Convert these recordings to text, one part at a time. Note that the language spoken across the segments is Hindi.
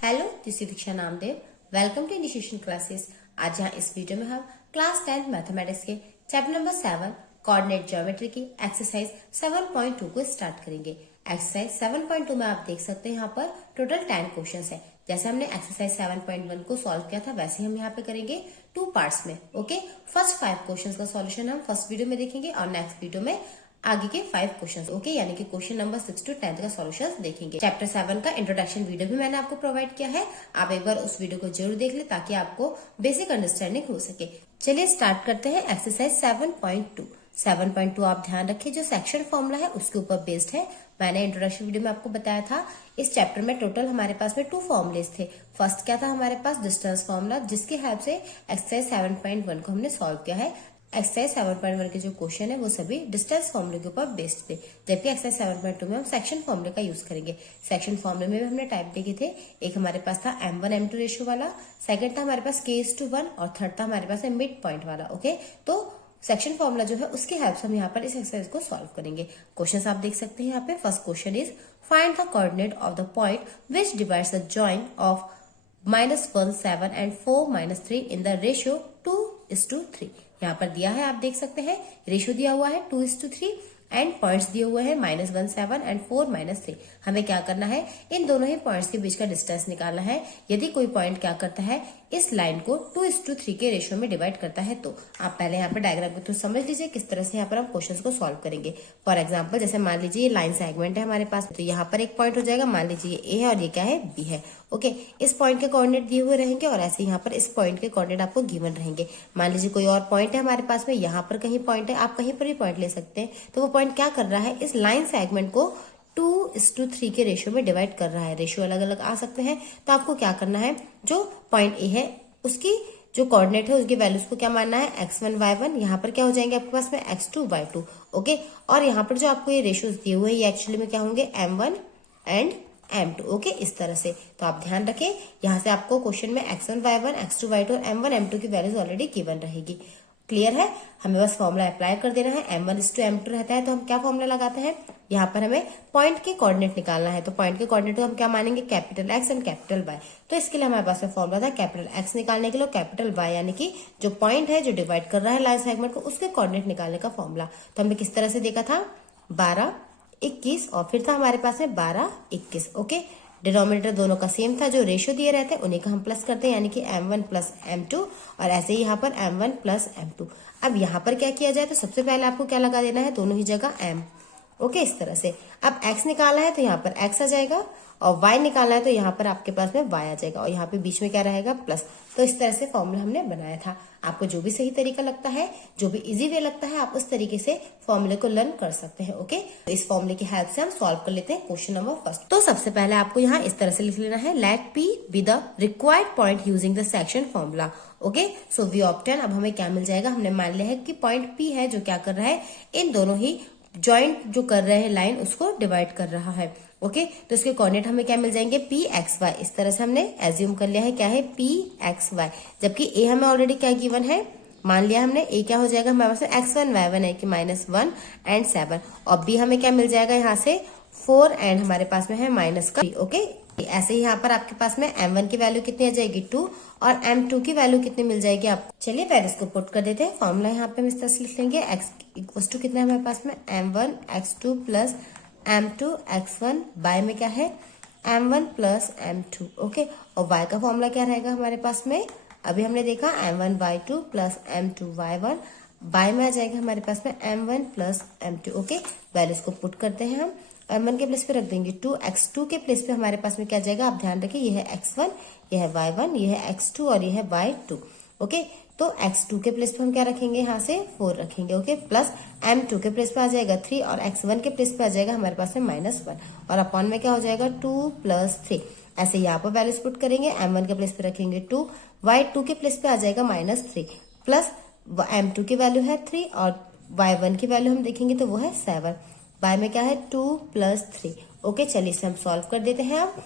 Hello, this is Diksha Namdev. Welcome to initiation classes. आज यहाँ इस वीडियो में हम क्लास 10 मैथमेटिक्स के चैप्टर नंबर 7 कोऑर्डिनेट ज्योमेट्री की एक्सरसाइज 7.2 को स्टार्ट करेंगे। एक्सरसाइज 7.2 में आप देख सकते हैं यहाँ पर टोटल 10 क्वेश्चंस है। जैसे हमने एक्सरसाइज 7.1 को सॉल्व किया था वैसे हम यहाँ पे करेंगे 2 पार्ट्स में। ओके, फर्स्ट 5 क्वेश्चंस का सॉल्यूशन हम फर्स्ट वीडियो में देखेंगे और नेक्स्ट वीडियो में आगे के 5 क्वेश्चंस। ओके, यानी कि क्वेश्चन नंबर 6 to 10 का सॉल्यूशंस देखेंगे। चैप्टर 7 का इंट्रोडक्शन वीडियो भी मैंने आपको प्रोवाइड किया है, आप एक बार उस वीडियो को जरूर देख ले ताकि आपको बेसिक अंडरस्टैंडिंग हो सके। चलिए स्टार्ट करते हैं एक्सरसाइज 7.2। 7.2 आप ध्यान रखिए, जो सेक्शन फॉर्मूला है उसके ऊपर बेस्ड है। मैंने इंट्रोडक्शन वीडियो में आपको बताया था इस चैप्टर में टोटल हमारे पास में 2 फॉर्मुलेस थे। फर्स्ट क्या था हमारे पास डिस्टेंस फॉर्मूला, जिसकी हेल्प से एक्सरसाइज 7.1 को हमने सॉल्व किया है। एक्सरसाइज 7.1 के जो क्वेश्चन है वो सभी डिस्टेंस फॉर्मूले के ऊपर बेस्ड थे, जबकि एक्सरसाइज 7.2 में हम सेक्शन फॉर्मूले का यूज करेंगे। सेक्शन फॉर्मूले में भी हमने टाइप देखे थे, एक हमारे पास था M1 M2 रेशियो वाला, सेकंड था हमारे पास K:1 और थर्ड था हमारे पास मिड पॉइंट वाला। ओके, तो सेक्शन फॉर्मूला जो है उसकी हेल्प से हम यहाँ पर इस एक्सरसाइज को सॉल्व करेंगे। क्वेश्चन आप देख सकते हैं यहाँ पे। First question is find the coordinate of the point which divides the joint of -1 7 and 4 3 in the ratio 2:3। यहाँ पर दिया है, आप देख सकते हैं रेशियो दिया हुआ है 2:3 एंड पॉइंट्स दिए हुए हैं -1 7 and 4 3। हमें क्या करना है, इन दोनों ही पॉइंट्स के बीच का डिस्टेंस निकालना है। यदि कोई पॉइंट क्या करता है, इस लाइन को 2:3 के रेशियो में डिवाइड करता है, तो आप पहले यहाँ पे डायग्राम को थ्रू समझ लीजिए किस तरह से यहाँ पर हम क्वेश्चन को सॉल्व करेंगे। फॉर एग्जाम्पल, जैसे मान लीजिए ये लाइन सेगमेंट है हमारे पास, तो यहाँ पर एक पॉइंट हो जाएगा, मान लीजिए ये ए है और ये क्या है, बी है। ओके, इस पॉइंट के कोऑर्डिनेट दिए हुए रहेंगे और ऐसे यहाँ पर इस पॉइंट के कोऑर्डिनेट आपको गिवन रहेंगे। मान लीजिए कोई और पॉइंट है हमारे पास में, यहाँ पर कहीं पॉइंट है, आप कहीं पर भी पॉइंट ले सकते हैं। तो वो पॉइंट क्या कर रहा है, इस लाइन सेगमेंट को 2:3 के रेशियो में डिवाइड कर रहा है। रेशियो अलग अलग आ सकते हैं, तो आपको क्या करना है, जो पॉइंट ए है उसकी जो कोऑर्डिनेट है उसकी वैल्यूज को क्या मानना है, x1 y1, यहाँ पर क्या हो जाएंगे आपके पास में x2 y2। ओके, और यहाँ पर जो आपको ये रेशियोज दिए हुए हैं ये एक्चुअली में क्या होंगे, m1 एंड m2। ओके, इस तरह से। तो आप ध्यान रखें, यहाँ से आपको क्वेश्चन में x1 y1, x2 y2 और m1 m2 की वैल्यूज ऑलरेडी गिवन रहेगी। क्लियर है, हमें बस फॉर्मूला अप्लाई कर देना है। M1:M2 रहता है तो हम क्या फॉर्मूला लगाते हैं, यहाँ पर हमें पॉइंट के कोऑर्डिनेट निकालना है। तो पॉइंट के कोऑर्डिनेट को हम क्या मानेंगे, capital X and capital Y। तो इसके लिए हमारे पास में फॉर्मूला था कैपिटल X निकालने के लिए, कैपिटल Y यानी कि जो पॉइंट है जो डिवाइड कर रहा है लाइन सेगमेंट को, उसके कोऑर्डिनेट निकालने का फॉर्मूला। तो हमने किस तरह से देखा था, 12 21 और फिर था हमारे पास में 12 21। ओके, डिनोमिनेटर दोनों का सेम था, जो रेशियो दिए रहते हैं उन्हीं का हम प्लस करते हैं, यानी कि M1 प्लस M2 और ऐसे ही यहाँ पर M1 प्लस M2। अब यहाँ पर क्या किया जाए, तो सबसे पहले आपको क्या लगा देना है, दोनों ही जगह M। ओके, इस तरह से। अब x निकालना है तो यहाँ पर x आ जाएगा और y निकालना है तो यहाँ पर आपके पास में y आ जाएगा और यहाँ पे बीच में क्या रहेगा, प्लस। तो इस तरह से फॉर्मूला हमने बनाया था। आपको जो भी सही तरीका लगता है, जो भी इजी वे लगता है, आप उस तरीके से फॉर्मूले को लर्न कर सकते हैं। ओके, तो इस फॉर्मूले की हेल्प से हम सॉल्व कर लेते हैं क्वेश्चन नंबर फर्स्ट। तो सबसे पहले आपको यहाँ इस तरह से लिख लेना है, let P be the required point using the section formula. Okay, so we obtain, अब हमें क्या मिल जाएगा, हमने मान लिया है कि पॉइंट P है जो क्या कर रहा है, इन दोनों ही जॉइंट जो कर रहे हैं लाइन उसको डिवाइड कर रहा है। ओके, तो इसके कोऑर्डिनेट हमें क्या मिल जाएंगे, Pxy। इस तरह से हमने एज्यूम कर लिया है क्या है, Pxy, जबकि a हमें ऑलरेडी क्या गिवन है, मान लिया हमने। a क्या हो जाएगा हमारे पास x1 y1 है कि -1 एंड 7 और b हमें क्या मिल जाएगा यहाँ से 4 एंड हमारे पास में है -3। ओके, ऐसे ही यहाँ पर आपके पास में m1 की वैल्यू कितनी आ जाएगी, 2 और m2 की वैल्यू कितनी मिल जाएगी आपको। चलिए पहले इसको पुट कर देते हैं। फॉर्मूला यहाँ पे हम इस तरह से लिख लेंगे, x = कितना है हमारे पास में, m1 x2 plus m2 x1, y में क्या है, m1 प्लस m2। ओके, और y का फॉर्मूला क्या रहेगा हमारे पास में, अभी हमने देखा m1 y2 plus m2 y1, y में आ जाएगा हमारे पास में m1 plus m2। Okay, values को पुट करते हैं हम। m1 के प्लेस पे रख देंगे 2, x2 के प्लेस पे हमारे पास में क्या जाएगा, आप ध्यान रखिए, ये है x1, ये है y1, ये है x2 और ये है y2। ओके, तो x2 के प्लेस पे हम क्या रखेंगे, यहाँ से 4 रखेंगे। ओके, प्लस m2 के प्लेस पे आ जाएगा 3 और x1 के प्लेस पे आ जाएगा हमारे पास में -1 और अपॉन में क्या हो जाएगा 2 + 3। ऐसे यहाँ पर वैल्यूज पुट करेंगे, m1 के प्लेस पे रखेंगे 2, y2 के प्लेस पे आ जाएगा -3 प्लस m2 की वैल्यू है 3 और y1 की वैल्यू हम देखेंगे तो वो है 7। y में क्या है 2 + 3। ओके, चलिए इसे हम सॉल्व कर देते हैं। अब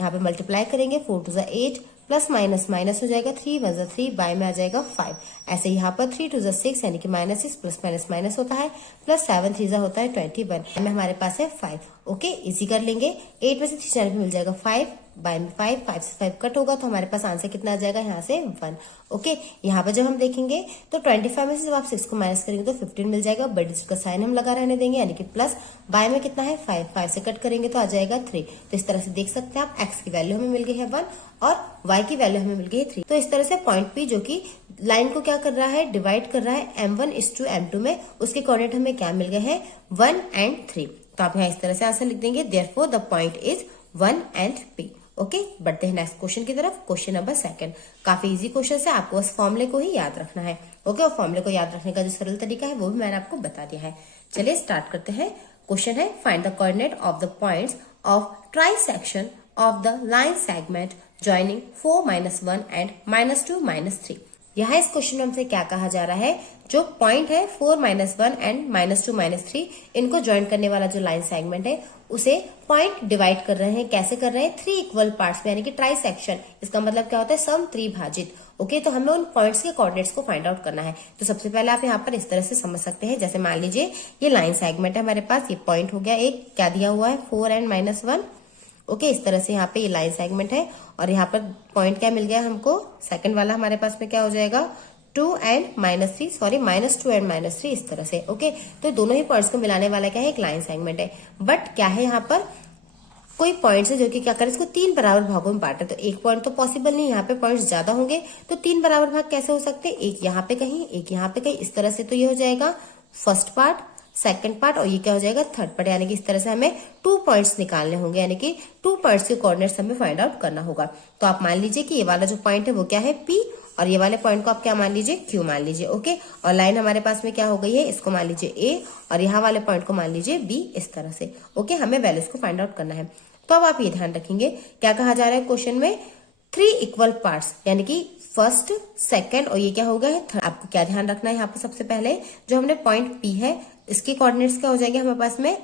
यहाँ पे मल्टीप्लाई करेंगे, 4 2 8 प्लस माइनस माइनस हो जाएगा, 3 1 3, बाय में आ जाएगा 5। ऐसे यहाँ पर 3 2 6 यानी कि -6 प्लस माइनस माइनस होता है, प्लस 7 3 होता है 21 में हमारे पास है 5। ओके, इजी कर लेंगे, 8 में से 3 जाने पे मिल जाएगा 5, बाय में 5 से 5 कट होगा तो हमारे पास आंसर कितना आ जाएगा यहाँ से 1। ओके, यहाँ पर जब हम देखेंगे तो 25 में से जब आप 6 को माइनस करेंगे तो 15 मिल जाएगा। बड़े डिजिट का साइन हम लगा रहने देंगे, यानी कि प्लस। बाय में कितना है 5 से कट करेंगे तो आ जाएगा 3। तो इस तरह से देख सकते हैं आप, एक्स की वैल्यू हमें मिल गई है 1 और y की वैल्यू हमें मिल गई है 3। तो इस तरह से पॉइंट P जो कि लाइन को क्या कर रहा है, डिवाइड कर रहा है M1:M2 में, उसके कोऑर्डिनेट हमें क्या मिल गए हैं 1 और 3। तो आप यहाँ इस तरह से आंसर लिख देंगे, देयरफॉर द पॉइंट इज 1 और P। ओके, बढ़ते हैं नेक्स्ट क्वेश्चन की तरफ। क्वेश्चन नंबर 2 काफी इजी क्वेश्चन है, आपको बस फॉर्मूले को ही याद रखना है। ओके, और फॉर्मूले को याद रखने का जो सरल तरीका है वो भी मैंने आपको बता दिया है। चलिए स्टार्ट करते हैं। क्वेश्चन है, find the coordinate of the points of trisection of the line segment joining 4 - 1 and -2 -3। यहाँ इस क्वेश्चन में हमसे क्या कहा जा रहा है, जो पॉइंट है 4 - 1 एंड -2 -3, इनको ज्वाइन करने वाला जो लाइन सेगमेंट है उसे पॉइंट डिवाइड कर रहे हैं। कैसे कर रहे हैं, 3 इक्वल पार्ट्स में, यानी कि ट्राइसेक्शन। इसका मतलब क्या होता है, सम त्रिभाजित। ओके, तो हमें उन पॉइंट्स के कोऑर्डिनेट्स को फाइंड आउट करना है। तो सबसे पहले आप यहाँ पर इस तरह से समझ सकते हैं, जैसे मान लीजिए ये लाइन सेगमेंट है हमारे पास, ये पॉइंट हो गया एक, क्या दिया हुआ है 4 और -1। ओके, इस तरह से यहाँ पे ये लाइन सेगमेंट है और यहाँ पर पॉइंट क्या मिल गया हमको, सेकंड वाला हमारे पास में क्या हो जाएगा 2 और -3, सॉरी -2 और -3, इस तरह से। ओके, तो दोनों ही पॉइंट्स को मिलाने वाला क्या है, एक लाइन सेगमेंट है। बट क्या है, यहाँ पर कोई पॉइंट्स है जो कि क्या करें, इसको 3 बराबर भागों में बांटे। तो एक पॉइंट तो पॉसिबल नहीं, यहाँ पे पॉइंट्स ज्यादा होंगे, तो 3 बराबर भाग कैसे हो सकते हैं, एक यहाँ पे कहीं, एक यहाँ पे कहीं, इस तरह से। तो ये हो जाएगा फर्स्ट पार्ट, सेकंड पार्ट, और ये क्या हो जाएगा थर्ड पार्ट। यानी कि इस तरह से हमें 2 पॉइंट्स निकालने होंगे, यानी कि 2 पॉइंट्स के कोऑर्डिनेट्स हमें फाइंड आउट करना होगा। तो आप मान लीजिए कि ये वाला जो पॉइंट है वो क्या है P, और ये वाले पॉइंट को आप क्या मान लीजिए Q मान लीजिए। ओके, और लाइन हमारे पास में क्या हो गई है, इसको मान लीजिए A और यहाँ वाले पॉइंट को मान लीजिए B, इस तरह से। ओके, हमें वैल्यूज को फाइंड आउट करना है। तो अब आप ये ध्यान रखेंगे, क्या कहा जा रहा है क्वेश्चन में, 3 इक्वल पार्ट्स, यानी कि फर्स्ट, सेकंड और ये क्या होगा है थर्ड। आपको क्या ध्यान रखना है, यहाँ पर सबसे पहले जो हमने पॉइंट P है इसके कोऑर्डिनेट्स क्या हो जाएंगे हमारे पास में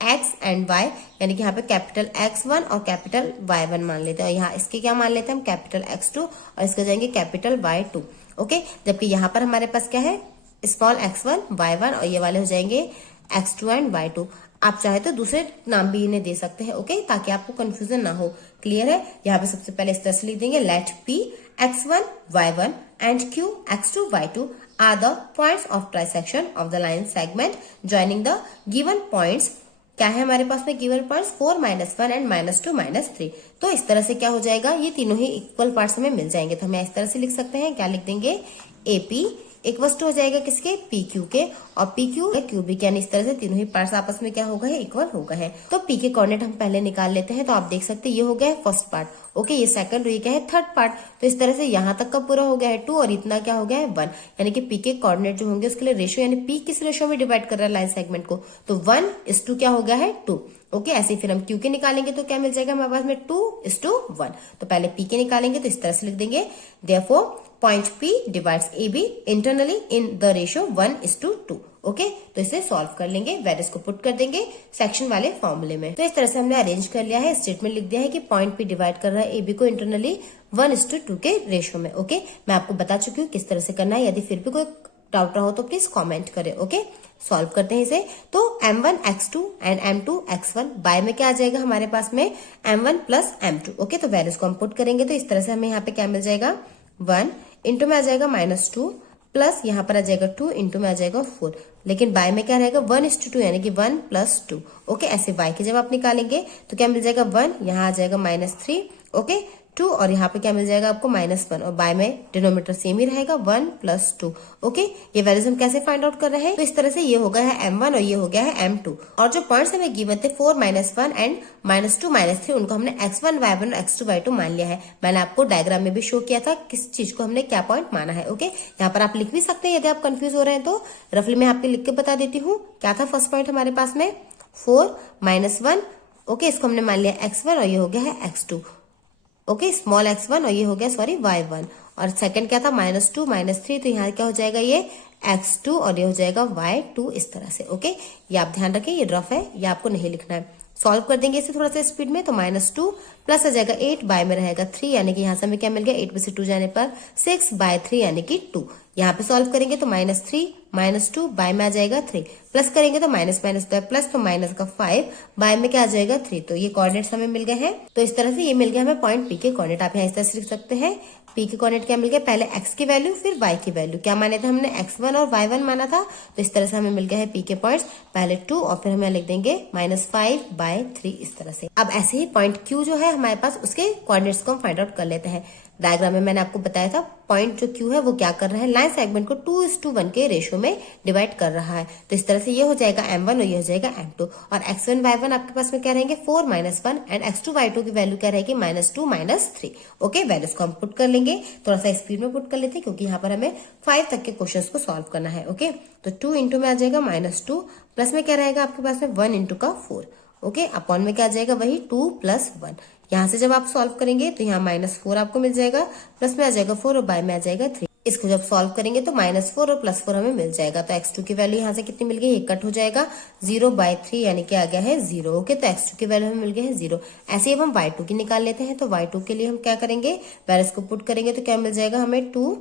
x एंड y, यानी कि यहाँ पे कैपिटल X1 और कैपिटल Y1 मान लेते हैं, और यहाँ इसके क्या मान लेते हैं हम कैपिटल X2 और इसके जाएंगे कैपिटल Y2। ओके, जबकि यहाँ पर हमारे पास क्या है स्मॉल x1 y1 और ये वाले हो जाएंगे x2 एंड y2। आप चाहे तो दूसरे नाम भी इन्हें दे सकते हैं। ओके, ताकि आपको कंफ्यूजन ना हो। क्लियर है, यहाँ पे सबसे पहले इस तरह से लिख देंगे, late P x1 y1 and Q x2 y2 are the points of trisection of the line segment joining the given points। क्या है हमारे पास में गिवन पॉइंट्स 4 - 1 एंड -2 -3। तो इस तरह से क्या हो जाएगा, ये तीनों ही इक्वल पार्ट्स हमें मिल जाएंगे। तो हम इस तरह से लिख सकते हैं, क्या लिख देंगे, AP इक्वल टू हो जाएगा किसके, PQ के, और PQ QB के, यानी इस तरह से तीनों ही पार्ट्स आपस में क्या हो गए, इक्वल हो गए हैं। तो P के कोऑर्डिनेट हम पहले निकाल लेते हैं। तो आप देख सकते हैं ये हो गया है फर्स्ट पार्ट। ओके, ये सेकंड, ये क्या है थर्ड पार्ट। तो इस तरह से यहाँ तक का पूरा हो गया है 2 और इतना क्या हो गया है 1, यानी कि P के कोऑर्डिनेट जो होंगे उसके लिए रेशियो, यानी P किस रेशियो में डिवाइड कर रहा है लाइन सेगमेंट को, तो 1:2 क्या हो गया है 2। ओके, ऐसे फिर हम Q के निकालेंगे तो क्या मिल जाएगा हमारे पास में 2:1। तो पहले P के निकालेंगे तो इस तरह से लिख देंगे, therefore point P divides AB internally in the ratio 1:2। Okay, तो इसे सॉल्व कर लेंगे, वैल्यूज को पुट कर देंगे सेक्शन वाले फॉर्मूले में। तो इस तरह से हमने अरेंज कर लिया है, स्टेटमेंट लिख दिया है कि पॉइंट P डिवाइड कर रहा है AB को इंटरनली 1:2 के रेशियो में। ओके, मैं आपको बता चुकी हूँ किस तरह से करना है। यदि फिर भी कोई डाउट रहा हो तो प्लीज कमेंट करें। ओके, सॉल्व करते हैं इसे। तो M1 x2 and M2 x1 bye में क्या आ जाएगा हमारे पास में M1 प्लस M2। ओके, तो वैल्यूज को हम पुट करेंगे तो इस तरह से हमें यहाँ पे क्या मिल जाएगा 1 इंटू में आ जाएगा -2 प्लस यहाँ पर आ जाएगा 2 इंटू में आ जाएगा 4, लेकिन बाय में क्या रहेगा 1:2, यानी कि 1 + 2। ओके, ऐसे बाय के जब आप निकालेंगे तो क्या मिल जाएगा 1, यहाँ आ जाएगा -3, ओके 2, और यहाँ पे क्या मिल जाएगा आपको -1, और बाय में डिनोमिनेटर सेम ही रहेगा 1 + 2। ओके, ये वैल्यूज हम कैसे फाइंड आउट कर रहे हैं, तो इस तरह से ये हो गया है M1 और ये हो गया है M2, और जो पॉइंट्स हमें गिवन थे 4 - 1 एंड -2 -3 उनको हमने x1 y1 और x2 y2 मान लिया है। मैंने आपको डायग्राम में भी शो किया था किस चीज को हमने क्या पॉइंट माना है। ओके, यहाँ पर आप लिख भी सकते हैं यदि आप कंफ्यूज हो रहे हैं तो। रफली मैं आपको लिख के बता देती हूँ क्या था फर्स्ट पॉइंट हमारे पास में 4 - 1। ओके, इसको हमने मान लिया x1 और ये हो गया है x2। ओके, स्मॉल x1 और ये हो गया सॉरी y1, और सेकंड क्या था -2 -3, तो यहाँ क्या हो जाएगा ये x2 और ये हो जाएगा y2, इस तरह से। ओके, ये आप ध्यान रखें, ये रफ है, ये आपको नहीं लिखना है। सॉल्व कर देंगे इसे थोड़ा सा स्पीड में, तो -2 प्लस आ जाएगा 8 बाय में रहेगा 3, यानी कि यहाँ से हमें क्या मिल गया 8 में से 2 जाने पर 6/3 यानी कि 2। यहाँ पे सॉल्व करेंगे तो -3 -2 बाय में आ जाएगा 3, प्लस करेंगे तो माइनस माइनस तो प्लस, तो माइनस का 5 बाय में क्या आ जाएगा 3। तो ये कोऑर्डिनेट्स हमें मिल गए हैं। तो इस तरह से ये मिल गया हमें पॉइंट पी के कोऑर्डिनेट। आप यहाँ इस तरह से लिख सकते हैं, पी के कोऑर्डिनेट क्या मिल गया, पहले x की वैल्यू फिर y की वैल्यू। क्या माने थे हमने, x1 और y1 माना था। तो इस तरह से हमें मिल गया है पी के पॉइंट्स, पहले 2 और फिर हमें लिख देंगे -5/3 इस तरह से। अब ऐसे ही पॉइंट Q जो है हमारे पास, उसके कोऑर्डिनेट्स को हम फाइंड आउट कर लेते हैं। डायग्राम में मैंने आपको बताया था पॉइंट जो Q है वो क्या कर रहा है, लाइन सेगमेंट को 2:1 के रेशियो में डिवाइड कर रहा है। तो इस तरह से ये हो जाएगा m1 और ये हो जाएगा m2। और x1 y1 आपके पास में क्या रहेंगे 4 -1 एंड x2 y2 की वैल्यू क्या रहेगी -2 -3। ओके, वैल्यूज को हम पुट कर लेंगे, थोड़ा सा स्पीड में पुट कर लेते हैं क्योंकि यहाँ पर हमें 5 तक के क्वेश्चंस को सॉल्व करना है। ओके, तो 2 इंटू में आ जाएगा -2, प्लस में क्या रहेगा आपके पास में 1 इंटू का 4। ओके, अपॉन में क्या आ जाएगा वही 2 + 1। यहाँ से जब आप सॉल्व करेंगे तो यहाँ -4 आपको मिल जाएगा, प्लस में आ जाएगा 4 और बाय में आ जाएगा 3। इसको जब सॉल्व करेंगे तो -4 और +4 हमें मिल जाएगा। तो x2 की वैल्यू यहाँ से कितनी मिल गई, ये कट हो जाएगा 0/3 यानी कि आ गया है 0। ओके, तो x2 की वैल्यू हमें मिल गई है 0। ऐसे ही अब हम y2 की निकाल लेते हैं। तो y2 के लिए हम क्या करेंगे, वैल्यूज को पुट करेंगे तो क्या मिल जाएगा हमें 2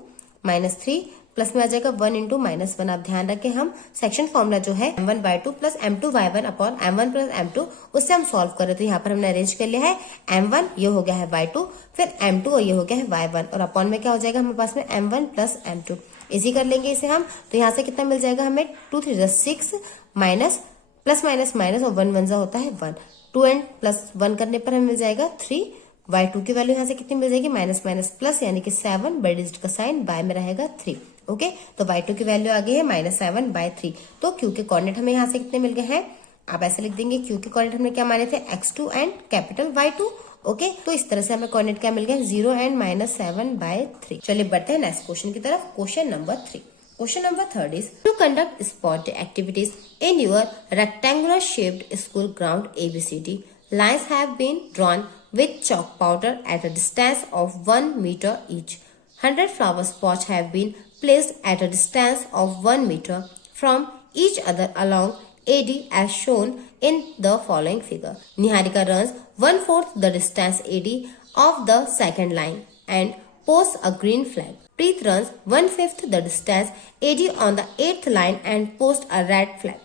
-3, प्लस में आ जाएगा 1 इंटू -1। आप ध्यान रखें हम सेक्शन फॉर्मूला जो है m1/2 plus m2y1 upon m1 plus m2 उससे हम सॉल्व कर रहे। तो यहाँ पर हमने अरेंज कर लिया है m1, ये हो गया है y2, फिर m2 और ये हो गया है y1, और अपॉन में क्या हो जाएगा हमारे पास में m1 प्लस m2। इसी कर लेंगे इसे हम। तो यहाँ से कितना मिल जाएगा हमें 2 3 6 माइनस प्लस माइनस माइनस और 1 1 होता है 1, 2 एंड प्लस 1 करने पर हमें मिल जाएगा 3। y2 की वैल्यू यहाँ से कितनी मिल जाएगी माइनस माइनस प्लस यानी कि 7, बड़े डिजिट का साइन बाय में रहेगा 3। ओके, तो y2 की वैल्यू आ गई है -7/3। तो Q के कोऑर्डिनेट हमें यहाँ से कितने मिल गए हैं, आप ऐसे लिख देंगे Q के कोऑर्डिनेट हमने क्या माने थे x2 and capital Y2। Okay, तो इस तरह से हमें कोऑर्डिनेट क्या मिल गए 0 एंड -7/3। चलिए बढ़ते हैं नेक्स्ट क्वेश्चन की तरफ। Question number 3। Question number 3 is to conduct sport activities in your rectangular shaped school ground ABCD. Lines have been drawn with chalk powder at a distance of 1 meter each. 100 flower pots have been placed at a distance of 1 meter from each other along AD as shown in the following figure. Niharika runs 1/4 the distance AD of the second line and posts a green flag. Preet runs 1/5 the distance AD on the 8th line and posts a red flag.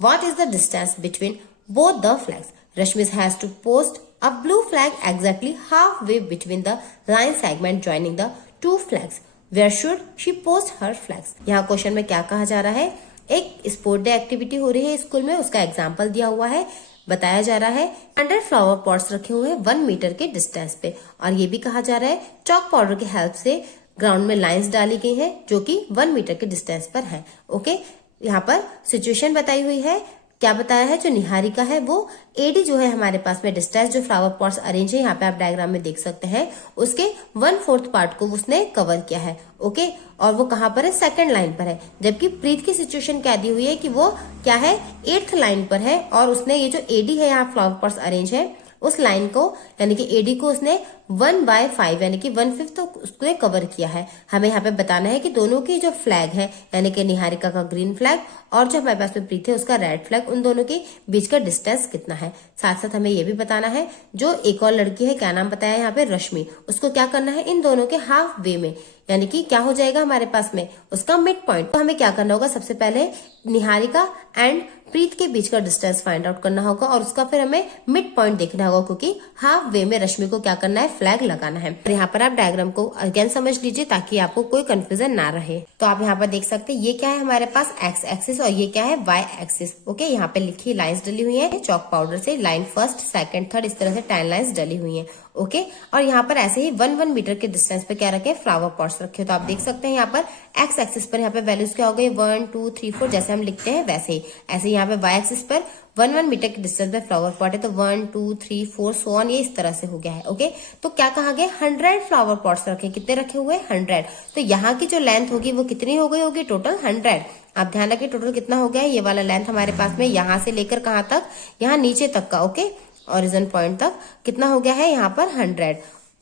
What is the distance between both the flags? Rashmi has to post a blue flag exactly halfway between the line segment joining the two flags. Where should she post her flags? यहाँ क्वेश्चन में क्या कहा जा रहा है, एक स्पोर्ट डे एक्टिविटी हो रही है स्कूल में, उसका एग्जाम्पल दिया हुआ है। बताया जा रहा है 100 फ्लावर पॉट्स रखे हुए हैं 1 मीटर के डिस्टेंस पे, और ये भी कहा जा रहा है चॉक पाउडर की हेल्प से ग्राउंड में लाइंस डाली गई हैं जो कि 1 मीटर के डिस्टेंस पर है। ओके, यहाँ पर सिचुएशन बताई हुई है। क्या बताया है, जो निहारिका है वो एडी जो है हमारे पास में डिस्टेंस जो फ्लावर पॉट्स अरेंज है यहाँ पे आप डायग्राम में देख सकते हैं, उसके 1/4 पार्ट को उसने कवर किया है। ओके, और वो कहाँ पर है, सेकंड लाइन पर है। जबकि प्रीत की सिचुएशन क्या दी हुई है कि वो क्या है 8th लाइन पर है, और उसने ये जो एडी है यहाँ फ्लावर पॉट्स अरेंज है उस लाइन को यानी कि एडी को उसने 1/5 यानी कि 1/5 तो उसने कवर किया है। हमें यहाँ पे बताना है कि दोनों की जो फ्लैग है यानी कि निहारिका का ग्रीन फ्लैग और जो हमारे पास में प्रीत है उसका रेड फ्लैग, उन दोनों के बीच का डिस्टेंस कितना है। साथ साथ हमें ये भी बताना है जो एक और लड़की है, क्या नाम बताया यहाँ पे, रश्मि, उसको क्या करना है इन दोनों के हाफ वे में, यानी कि क्या हो जाएगा हमारे पास में उसका मिड पॉइंट। तो हमें क्या करना होगा, सबसे पहले निहारिका एंड प्रीत के बीच का डिस्टेंस फाइंड आउट करना होगा और उसका फिर हमें मिड पॉइंट देखना होगा, क्योंकि हाफ वे में रश्मि को क्या करना है, फ्लैग लगाना है। यहाँ पर आप डायग्राम को अगेन समझ लीजिए ताकि आपको कोई कंफ्यूजन ना रहे। तो आप यहाँ पर देख सकते हैं ये क्या है हमारे पास एक्स एक्सिस और ये क्या है वाई एक्सिस। ओके, यहाँ पे लिखी लाइंस डली हुई है चॉक पाउडर से, लाइन फर्स्ट सेकंड थर्ड इस तरह से 10 लाइंस डली हुई है। ओके, और यहाँ पर ऐसे ही 1 मीटर के डिस्टेंस पे क्या रखे, फ्लावर पॉट्स रखे। तो आप देख सकते हैं यहाँ पर एक्स एक्सिस पर यहाँ पे वैल्यूज क्या हो गई 1 2 3 4 जैसे हम लिखते हैं वैसे ही। ऐसे यहाँ पे वाई एक्सिस पर 1 मीटर के डिस्टेंस पे फ्लावर पॉट है तो 1 2 3 4 सो ऑन, ये इस तरह से हो गया है। ओके, तो क्या कहा गया 100 फ्लावर पॉट्स रखे, कितने रखे हुए 100। तो यहाँ की जो लेंथ होगी वो कितनी हो गई होगी, टोटल 100। आप ध्यान रखिए टोटल कितना हो गया है, ये वाला लेंथ हमारे पास में यहाँ से लेकर कहाँ तक, यहाँ नीचे तक का। ओके, ओरिजिन पॉइंट तक कितना हो गया है यहाँ पर 100।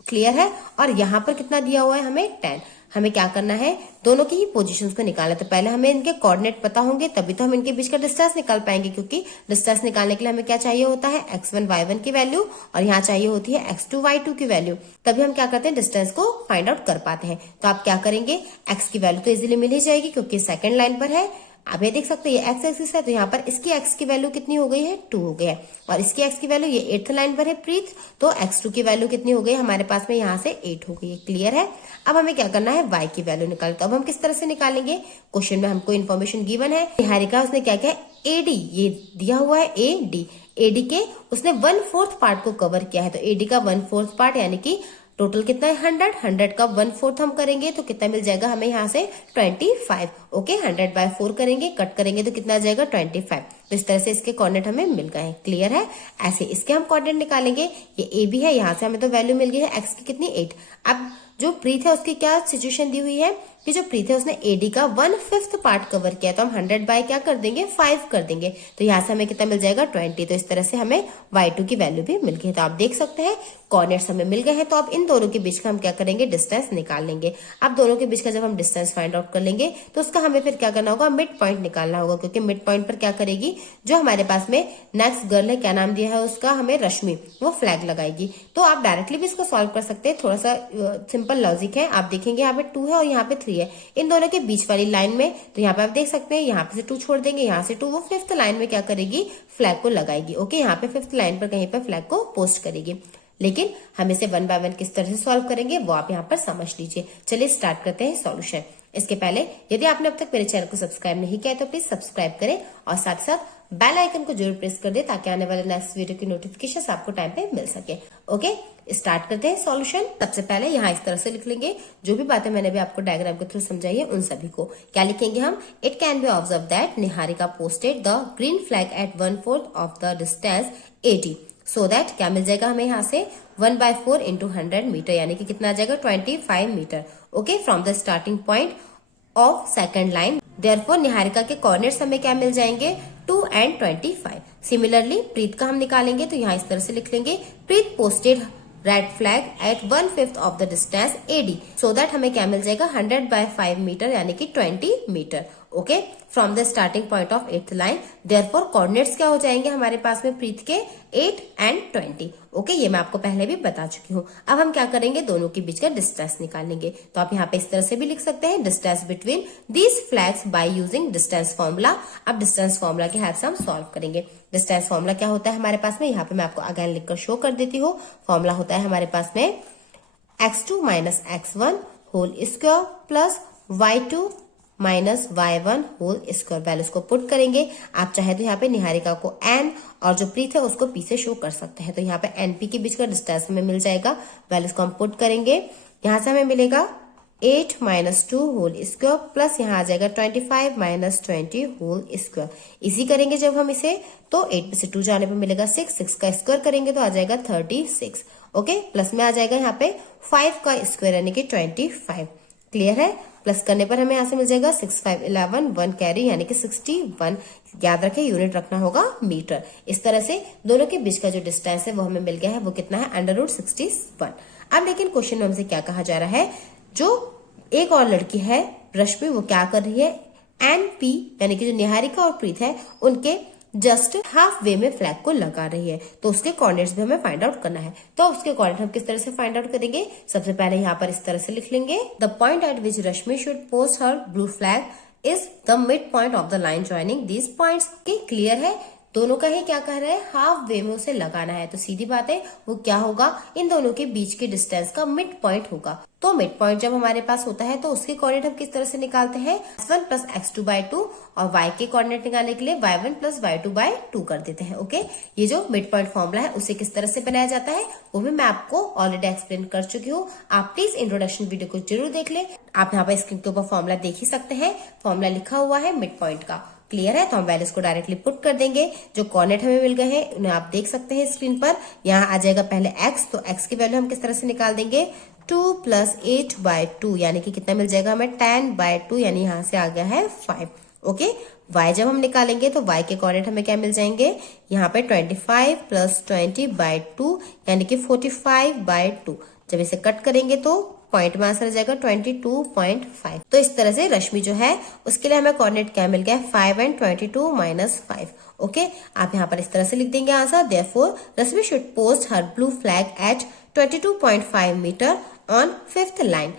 क्लियर है। और यहाँ पर कितना दिया हुआ है हमें 10। हमें क्या करना है, दोनों की ही पोजीशंस को निकालना। तो पहले हमें इनके कोऑर्डिनेट पता होंगे तभी तो हम इनके बीच का डिस्टेंस निकाल पाएंगे, क्योंकि डिस्टेंस निकालने के लिए हमें क्या चाहिए होता है, x1 y1 की वैल्यू, और यहाँ चाहिए होती है x2 y2 की वैल्यू। तभी हम क्या करते हैं, डिस्टेंस को फाइंड आउट कर पाते हैं। तो आप क्या करेंगे, x की वैल्यू तो इजीली मिल ही जाएगी क्योंकि सेकंड लाइन पर है। आप ये देख सकते हैं ये x एक्सिस है, तो यहाँ पर इसकी x की वैल्यू कितनी हो गई है, 2 हो गया है, और इसकी x की वैल्यू ये 8th लाइन पर है प्रीत, तो x2 की वैल्यू कितनी हो गई हमारे पास में, यहाँ से 8 हो गई है। क्लियर है। अब हमें क्या करना है, y की वैल्यू निकालनी। तो अब हम किस तरह से निकालेंगे, क्वेश्चन में हमको इन्फॉर्मेशन गिवन है, निहारिका उसने क्या किया, AD ये दिया हुआ है AD के उसने 1/4 पार्ट को कवर किया है। तो AD का 1/4 पार्ट यानी कि टोटल कितना है 100 का 1/4 हम करेंगे तो कितना मिल जाएगा हमें यहाँ से 25। ओके 100/4 करेंगे, कट करेंगे तो कितना आ जाएगा 25। तो इस तरह से इसके कोऑर्डिनेट हमें मिल गए हैं। क्लियर है। ऐसे इसके हम कोऑर्डिनेट निकालेंगे। ये ए बी है, यहाँ से हमें तो वैल्यू मिल गई है एक्स की कितनी 8। अब जो प्रीत है उसकी क्या सिचुएशन दी हुई है कि जो प्रीत है उसने एडी का 1/5 पार्ट कवर किया, तो हम 100 बाय क्या कर देंगे 5 कर देंगे, तो यहाँ से हमें कितना मिल जाएगा 20। तो इस तरह से हमें y2 की वैल्यू भी मिल गई है। तो आप देख सकते हैं कोऑर्डिनेट्स हमें मिल गए हैं। तो अब इन दोनों के बीच का हम क्या करेंगे, डिस्टेंस निकाल लेंगे। अब दोनों के बीच का जब हम डिस्टेंस फाइंड आउट कर लेंगे तो उसका हमें फिर क्या करना होगा, मिड पॉइंट निकालना होगा, क्योंकि मिड पॉइंट पर क्या करेगी, जो हमारे पास में नेक्स्ट गर्ल है, क्या नाम दिया है उसका हमें, रश्मि, वो फ्लैग लगाएगी। तो आप डायरेक्टली भी इसको सॉल्व कर सकते हैं, थोड़ा सा सिंपल लॉजिक है। आप देखेंगे यहाँ पे 2 है और यहाँ पे 3 है, इन दोनों के बीच वाली लाइन में, तो यहाँ पे आप देख सकते हैं यहाँ पे से 2 छोड़ देंगे, यहाँ से 2, वो 5th लाइन में क्या करेगी, फ्लैग को लगाएगी। ओके, यहाँ पे 5th लाइन पर कहीं पर फ्लैग को पोस्ट करेगी। लेकिन हम इसे 1 बाय 1 किस तरह से सॉल्व करेंगे वो आप यहाँ पर समझ लीजिए। चलिए स्टार्ट करते हैं सॉल्यूशन। इसके पहले यदि आपने अब तक मेरे चैनल को सब्सक्राइब नहीं किया है तो प्लीज सब्सक्राइब करें और साथ साथ बेल आइकन को जरूर प्रेस कर दे ताकि आने वाले नेक्स्ट वीडियो की नोटिफिकेशन आपको टाइम पे मिल सके। ओके, स्टार्ट करते हैं सॉल्यूशन। सबसे पहले यहाँ इस तरह से लिख लेंगे, जो भी बातें मैंने भी आपको डायग्राम के थ्रू समझाई है उन सभी को। क्या लिखेंगे हम, it can be observe that Niharika posted the green flag at 1/4 of the distance 80, so that क्या मिल जाएगा हमें यहाँ से 1/4 इंटू 100 मीटर, यानी कि कितना आ जाएगा 25 metre. Okay, from the starting point of second line. Therefore Niharika के कोऑर्डिनेट्स हमें क्या मिल जाएंगे 2 and 25। सिमिलरली प्रीत का हम निकालेंगे, तो यहाँ इस तरह से लिख लेंगे, Preet posted red flag at 1/5 of the distance AD, so that हमें क्या मिल जाएगा 100/5 मीटर यानी कि 20 metre. Okay, from the starting point of 8th line. Therefore coordinates क्या हो जाएंगे हमारे पास में प्रीत के 8 and 20। ओके, ये मैं आपको पहले भी बता चुकी हूँ। अब हम क्या करेंगे, दोनों के बीच का डिस्टेंस निकालेंगे। तो आप यहाँ पे इस तरह से भी लिख सकते हैं, distance between these flags by using distance formula. अब डिस्टेंस फॉर्मूला के हेल्प से हम सॉल्व करेंगे। डिस्टेंस फॉर्मूला क्या होता है हमारे पास में, यहाँ पे मैं आपको अगेन लिखकर शो कर देती हूँ। फॉर्मूला होता है हमारे पास में x2 minus x1 whole square plus y2 minus y1 whole square. Values को पुट करेंगे। आप चाहे तो यहाँ पे निहारिका को n और जो प्रीत है उसको p से शो कर सकते हैं। तो यहाँ पे np के बीच का डिस्टेंस हमें मिल जाएगा। वैल्यूज को हम पुट करेंगे, यहाँ से हमें मिलेगा 8 माइनस 2 होल स्क्वायर प्लस यहाँ आ जाएगा 25 माइनस 20 होल स्क्वायर। इसी करेंगे जब हम इसे, तो 8 में से 2 जाने पे मिलेगा 6 का स्क्वायर करेंगे तो आ जाएगा 36। ओके, प्लस में आ जाएगा यहाँ पे 5 का स्क्वायर यानी कि 25। क्लियर है। प्लस करने पर हमें यहाँ से मिल जाएगा 6 5 11 1 कैरी यानी कि 61। याद रखें यूनिट रखना होगा मीटर। इस तरह से दोनों के बीच का जो डिस्टेंस है वो हमें मिल गया है, वो कितना है √61। अब लेकिन क्वेश्चन में हमसे क्या कहा जा रहा है, जो एक और लड़की है रश्मि, वो क्या कर रही है, NP यानी कि जो निहारिका और प्रीत है उनके जस्ट हाफ वे में फ्लैग को लगा रही है, तो उसके कोऑर्डिनेट्स भी हमें फाइंड आउट करना है। तो उसके कोऑर्डिनेट हम किस तरह से फाइंड आउट करेंगे, सबसे पहले यहाँ पर इस तरह से लिख लेंगे, the point eight which Rashmi should post her blue flag is the mid point of the line joining these points. Clear है, दोनों का ही क्या कह रहा है, हाफ वे में उसे लगाना है। तो सीधी बात है, वो क्या होगा, इन दोनों के बीच के डिस्टेंस का मिड पॉइंट होगा। तो मिड पॉइंट जब हमारे पास होता है तो उसके कोऑर्डिनेट हम किस तरह से निकालते हैं, x1 प्लस x2/2 और y के कोऑर्डिनेट निकालने के लिए y1 प्लस y2/2 कर देते हैं। ओके, ये जो मिड पॉइंट फॉर्मूला है उसे किस तरह से बनाया जाता है वो भी मैं आपको ऑलरेडी एक्सप्लेन कर चुकी हूँ। आप प्लीज इंट्रोडक्शन वीडियो को जरूर देख ले। आप यहाँ पर स्क्रीन के ऊपर फॉर्मूला देख ही सकते हैं, फॉर्मूला लिखा हुआ है मिड पॉइंट का। क्लियर है, तो हम वैल्यूज को डायरेक्टली पुट कर देंगे। जो कोऑर्डिनेट हमें मिल गए हैं उन्हें आप देख सकते हैं स्क्रीन पर। यहाँ आ जाएगा पहले x, तो x की वैल्यू हम किस तरह से निकाल देंगे, 2 प्लस 8/2 यानी कि कितना मिल जाएगा हमें 10/2 यानी यहाँ से आ गया है 5। ओके, y जब हम निकालेंगे तो y के कोऑर्डिनेट हमें क्या मिल जाएंगे, यहाँ पे 25 प्लस 20/2 यानी कि 45/2। जब इसे कट करेंगे तो पॉइंट में आंसर आ जाएगा 22.5। तो इस तरह से रश्मि जो है उसके लिए हमें कोऑर्डिनेट क्या मिल गया, 5 and 22 minus 5। ओके, आप यहाँ पर इस तरह से लिख देंगे answer. Therefore Rashmi should post her blue flag at 22.5 metre on 5th line.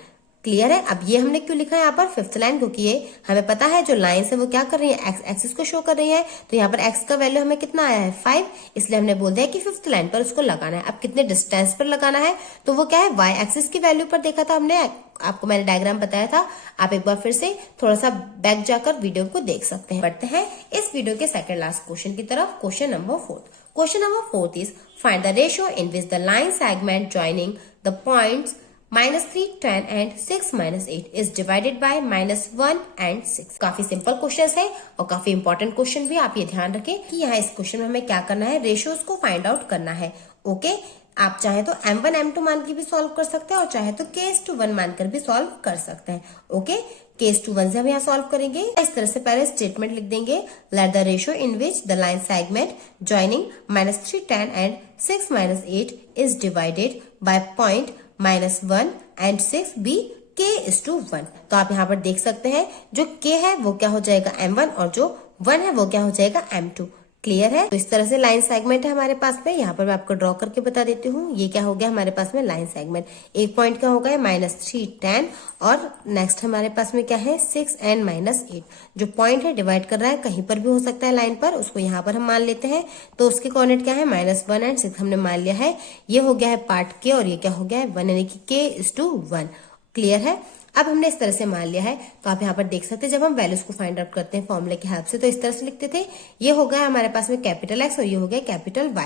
Clear है। अब ये हमने क्यों लिखा है यहाँ पर 5th लाइन, क्योंकि ये हमें पता है जो लाइन्स है वो क्या कर रही है, एक्स एक्सिस को शो कर रही है। तो यहाँ पर एक्स का वैल्यू हमें कितना आया है 5, इसलिए हमने बोल दिया कि 5th लाइन पर उसको लगाना है। अब कितने डिस्टेंस पर लगाना है, तो वो क्या है, वाई एक्सिस की वैल्यू पर देखा था हमने, आपको मैंने डायग्राम बताया था। आप एक बार फिर से थोड़ा सा बैक जाकर वीडियो को देख सकते हैं। बढ़ते हैं इस वीडियो के सेकंड लास्ट क्वेश्चन की तरफ। Question number 4। Question number 4 is find the ratio in which the line segment joining the points -3, 10 and 6, -8 is divided by -1 and 6। काफी सिंपल क्वेश्चन है और काफी इंपॉर्टेंट क्वेश्चन भी। आप ये ध्यान रखें कि यहाँ इस क्वेश्चन में हमें क्या करना है, रेशियोज को फाइंड आउट करना है। ओके, आप चाहे तो m1 m2 मान के भी सॉल्व कर सकते हैं और चाहे तो K/1 मानकर भी सॉल्व कर सकते हैं। ओके, K/1 से हम यहाँ सॉल्व करेंगे। इस तरह से पहले स्टेटमेंट लिख देंगे, let the ratio in which the line segment joining -3, 10 and 6, -8 is divided by point -1 and 6 be K/1। तो आप यहाँ पर देख सकते हैं जो K है वो क्या हो जाएगा m1 और जो 1 है वो क्या हो जाएगा m2। क्लियर है। तो इस तरह से लाइन सेगमेंट है हमारे पास में। यहाँ पर मैं आपको ड्रॉ करके बता देती हूँ। ये क्या हो गया हमारे पास में लाइन सेगमेंट। एक पॉइंट क्या हो गया -3, 10 और नेक्स्ट हमारे पास में क्या है 6 and -8। जो पॉइंट है डिवाइड कर रहा है, कहीं पर भी हो सकता है लाइन पर, उसको यहाँ पर हम मान लेते हैं। तो उसके कोऑर्डिनेट क्या है -1 and 6 हमने मान लिया है। ये हो गया है पार्ट के और ये क्या हो गया है 1, यानी कि K/1। क्लियर है। अब हमने इस तरह से मान लिया है। तो आप यहाँ पर देख सकते हैं जब हम वैल्यूज को फाइंड आउट करते हैं फॉर्मूले की हेल्प से, तो इस तरह से लिखते थे। ये हो गया हमारे पास में कैपिटल X और ये हो गया कैपिटल Y।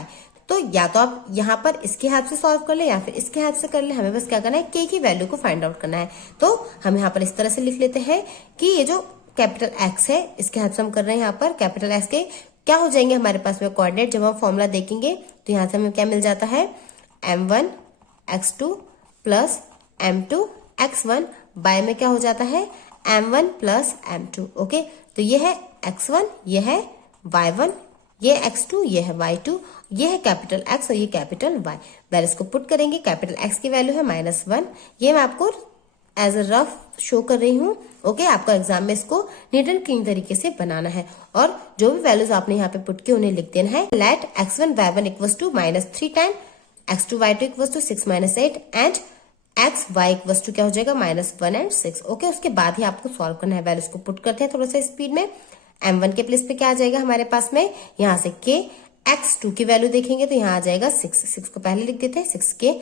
तो या तो आप यहाँ पर इसके हेल्प से सॉल्व कर ले या फिर इसके हेल्प से कर ले। हमें बस क्या करना है, K की वैल्यू को फाइंड आउट करना है। तो हम यहाँ पर इस तरह से लिख लेते हैं कि ये जो कैपिटल X है इसके हेल्प से हम कर रहे हैं। यहाँ पर कैपिटल X के क्या हो जाएंगे हमारे पास में कोऑर्डिनेट। जब हम फॉर्मूला देखेंगे तो यहाँ से हमें क्या मिल जाता है, m1 x2 plus m2 x1 bye में क्या हो जाता है m1 प्लस m2। ओके, तो ये है x1, ये है y1, ये x2, ये है y2, ये है कैपिटल X और ये कैपिटल Y। वैल्यूज को पुट करेंगे। कैपिटल X की वैल्यू है -1। ये मैं आपको एज अ रफ शो कर रही हूँ। ओके, आपको एग्जाम में इसको नीट एंड क्लीन तरीके से बनाना है और जो भी वैल्यूज आपने यहाँ पे पुट किए उन्हें लिख देना है। Let x1 y1 equals to -3, 10, x2 y2 equals to 6, -8 and x y equals to क्या हो जाएगा -1 and 6। ओके, उसके बाद ही आपको सॉल्व करना है। वैल्यूज को पुट करते हैं थोड़ा सा स्पीड में। m1 के प्लेस पे क्या आ जाएगा हमारे पास में, यहाँ से k। x2 की वैल्यू देखेंगे तो यहाँ आ जाएगा 6 को पहले लिख देते हैं 6k।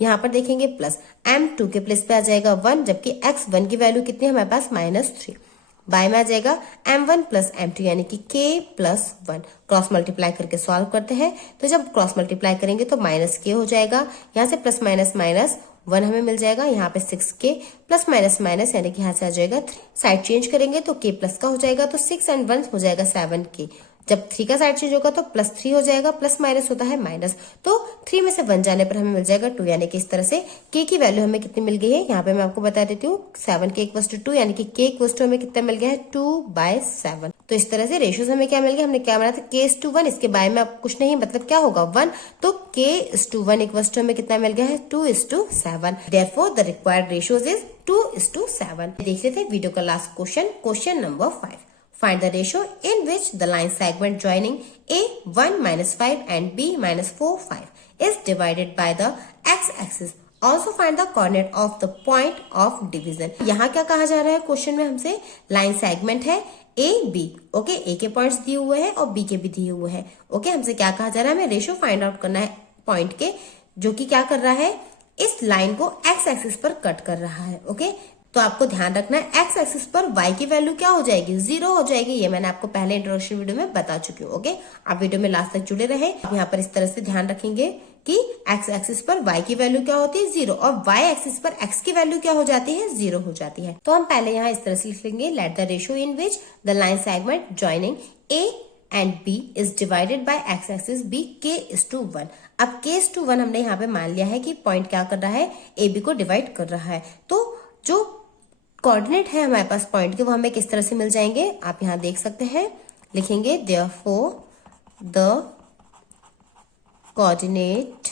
यहाँ पर देखेंगे प्लस m2 के प्लेस पे आ जाएगा 1, जबकि x1 की वैल्यू कितनी है हमारे पास -3। बाय में आ जाएगा m1 प्लस m2 यानी कि k+1। क्रॉस मल्टीप्लाई करके सॉल्व करते हैं। तो जब क्रॉस मल्टीप्लाई करेंगे तो -k हो जाएगा, यहाँ से प्लस माइनस 1 हमें मिल जाएगा। यहाँ पे 6k प्लस माइनस यानी कि यहाँ से आ जाएगा 3। साइड चेंज करेंगे तो k प्लस का हो जाएगा, तो 6 and 1 हो जाएगा 7k। जब 3 का साइड चेंज होगा तो +3 हो जाएगा, प्लस माइनस होता है माइनस, तो 3 में से 1 जाने पर हमें मिल जाएगा 2। यानी कि इस तरह से k की वैल्यू हमें कितनी मिल गई है, यहाँ पे मैं आपको बता देती हूँ 7k इक्वल्स टू 2, यानी कि k इक्वल्स टू हमें कितना मिल गया है 2/7। तो इस तरह से रेशियोज हमें क्या मिल गया, हमने क्या बनाया था K/1, इसके बाय में अब कुछ नहीं, मतलब क्या होगा 1, तो K/1 इक्वल्स टू हमें कितना मिल गया है 2:7। Therefore the required ratios is 2:7। देख लेते हैं वीडियो का last question, question number 5। Find the ratio in which the line segment joining A 1 -5 and B -4, 5 is divided by the x-axis. Also find the coordinate of the point of division. यहाँ क्या कहा जा रहा है क्वेश्चन में हमसे, लाइन सेगमेंट है A B। ओके, A के पॉइंट्स दिए हुए हैं और B के भी दिए हुए हैं। ओके, हमसे क्या कहा जा रहा है, हमें रेशियो फाइंड आउट करना है पॉइंट के, जो कि क्या कर रहा है, इस लाइन को एक्स एक्सिस पर कट कर रहा है। ओके, तो आपको ध्यान रखना है एक्स एक्सिस पर y की वैल्यू क्या हो जाएगी, 0 हो जाएगी। ये मैंने आपको पहले इंट्रोडक्शन वीडियो में बता चुकी हूँ। ओके, आप वीडियो में लास्ट तक जुड़े रहे। यहाँ पर इस तरह से ध्यान रखेंगे कि एक्स एक्सिस पर y की वैल्यू क्या होती है 0 और y एक्सिस पर x की वैल्यू क्या हो जाती है 0 हो जाती है। तो हम पहले यहाँ इस तरह से लिख लेंगे, let the ratio in which the line segment joining A and B is divided by x axis B K/1। अब K/1 हमने यहाँ पे मान लिया है कि पॉइंट क्या कर रहा है, AB को डिवाइड कर रहा है। तो जो कोऑर्डिनेट है हमारे पास पॉइंट के, वो हमें किस तरह से मिल जाएंगे, आप यहाँ देख सकते हैं, लिखेंगे therefore the coordinates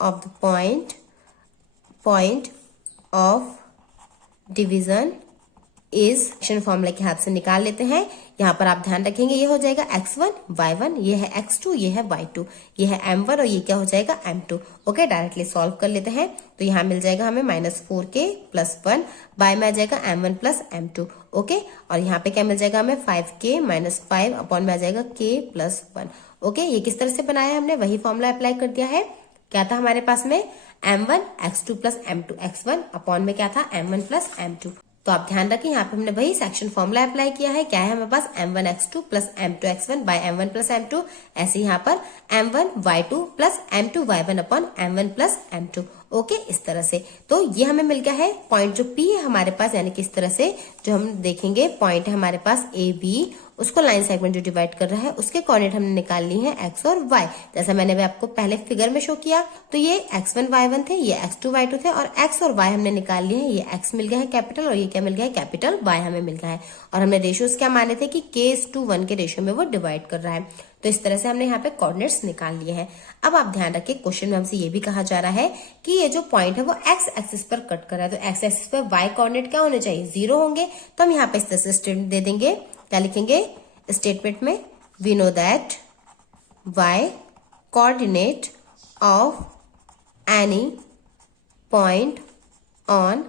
of the point point of division is fraction formula के हाथ से निकाल लेते हैं। यहाँ पर आप ध्यान रखेंगे ये हो जाएगा x1 y1, ये है x2, ये है y2, ये है m1 और ये क्या हो जाएगा m2। ओके, डायरेक्टली सॉल्व कर लेते हैं। तो यहाँ मिल जाएगा हमें -4k + 1 बाय में आ जाएगा m1 + m2। ओके, और यहाँ पे क्या मिल जाएगा हमें 5k - 5 अपॉन में आ जाएगा k + 1। ओके, ये किस तरह से बनाया है हमने, वही फॉर्मूला अप्लाई कर दिया है। क्या था हमारे पास में m1 x2 + m2 x1 upon में क्या था m1 + m2। तो आप ध्यान रखें यहाँ पे हमने वही सेक्शन फॉर्मूला अप्लाई किया है। क्या है हमारे पास m1 x2 + m2 x1 bye m1 + m2। ऐसे यहाँ पर m1 y2 + m2 y1 upon m1 + m2। Okay, इस तरह से। तो ये हमें मिल गया है पॉइंट जो P है हमारे पास, यानी कि इस तरह से जो हम देखेंगे पॉइंट है हमारे पास AB, उसको लाइन सेगमेंट जो डिवाइड कर रहा है उसके कोऑर्डिनेट हमने निकाल ली है x और y, जैसा मैंने भी आपको पहले फिगर में शो किया। तो ये x1 y1 थे, ये x2 y2 थे और x और y हमने निकाल लिए हैं। ये x मिल गया है कैपिटल और ये क्या मिल गया है कैपिटल y हमें मिल गया है। और हमने रेशियोज क्या माने थे कि k:1 के रेशियो में वो डिवाइड कर रहा है। तो इस तरह से हमने यहाँ पे कोऑर्डिनेट्स निकाल लिए हैं। अब आप ध्यान रखिए क्वेश्चन में हमसे ये भी कहा जा रहा है कि ये जो पॉइंट है वो x एक्सिस पर कट कर रहा है, तो x एक्सिस पर y कोऑर्डिनेट क्या होने चाहिए, 0 होंगे। तो हम यहाँ पे इस तरह से स्टेटमेंट दे देंगे। क्या लिखेंगे स्टेटमेंट में, we know that y coordinate of any point on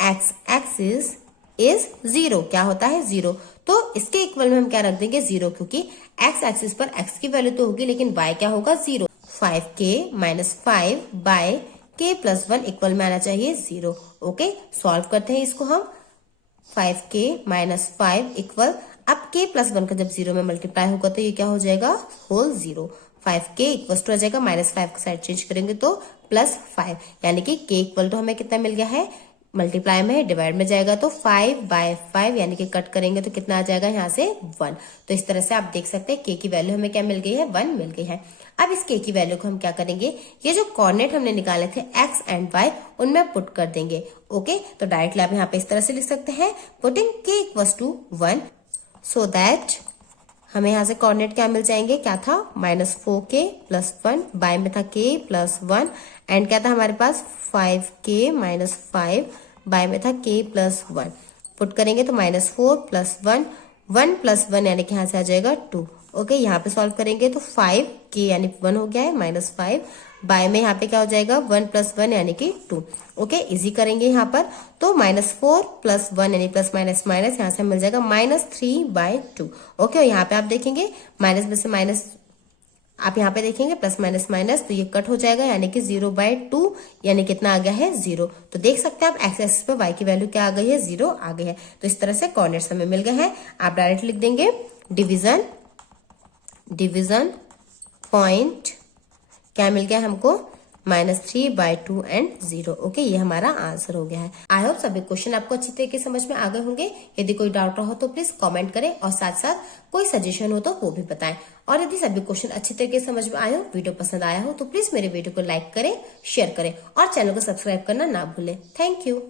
x axis is 0। क्या होता है 0। तो इसके इक्वल में हम क्या रख देंगे 0, क्योंकि x एक्सिस पर x की वैल्यू तो होगी लेकिन y क्या होगा 0। 5k - 5 बाय k + 1 इक्वल में आना चाहिए 0। ओके, सॉल्व करते हैं इसको हम। 5k - 5 इक्वल, अब k + 1 का जब 0 में मल्टीप्लाई होगा तो ये क्या हो जाएगा होल 0। 5k इक्वल टू आ जाएगा -5 का साइड चेंज करेंगे तो +5, यानी कि k इक्वल टू हमें कितना मिल गया है, मल्टीप्लाई में डिवाइड में जाएगा तो 5/5, यानी कि कट करेंगे तो कितना आ जाएगा यहाँ से 1। तो इस तरह से आप देख सकते हैं k की वैल्यू हमें क्या मिल गई है, 1 मिल गई है। अब इस k की वैल्यू को हम क्या करेंगे, ये जो कोऑर्डिनेट हमने निकाले थे x एंड y उनमें पुट कर देंगे। ओके, तो डायरेक्टली आप यहाँ पे इस तरह से लिख सकते हैं, पुटिंग k = 1 सो दैट हमें यहाँ से कोऑर्डिनेट क्या मिल जाएंगे, क्या था -4k + 1 बाय में था k + 1 एंड क्या था हमारे पास 5k - 5 बाय में था k + 1। पुट करेंगे तो -4 + 1, 1 + 1 यानी कि यहाँ से आ जाएगा 2। ओके, यहाँ पे सॉल्व करेंगे तो 5k यानी 1 हो गया है -5 बाय में यहाँ पे क्या हो जाएगा 1 + 1 यानी कि 2। ओके, इजी करेंगे यहाँ पर तो -4 + 1 यानी प्लस माइनस माइनस, यहाँ से मिल जाएगा -3/2। ओके, और यहाँ पे आप देखेंगे माइनस में से माइनस आप यहाँ पे देखेंगे प्लस माइनस माइनस, तो ये कट हो जाएगा यानी कि 0/2 यानी कितना आ गया है 0। तो देख सकते हैं आप एक्स एक्सिस पे y की वैल्यू क्या आ गई है 0 आ गई है। तो इस तरह से कोऑर्डिनेट्स हमें मिल गए हैं। आप डायरेक्ट लिख देंगे डिवीजन पॉइंट क्या मिल गया हमको -3/2 एंड 0। ओके, ये हमारा आंसर हो गया है। आई होप सभी क्वेश्चन आपको अच्छी तरीके से समझ में आ गए होंगे। यदि कोई डाउट रहा हो तो प्लीज कमेंट करें और साथ साथ कोई सजेशन हो तो वो भी बताएं। और यदि सभी क्वेश्चन अच्छी तरीके से समझ में आए हो, वीडियो पसंद आया हो तो प्लीज मेरे वीडियो को लाइक करें, शेयर करें और चैनल को सब्सक्राइब करना ना भूलें। Thank you.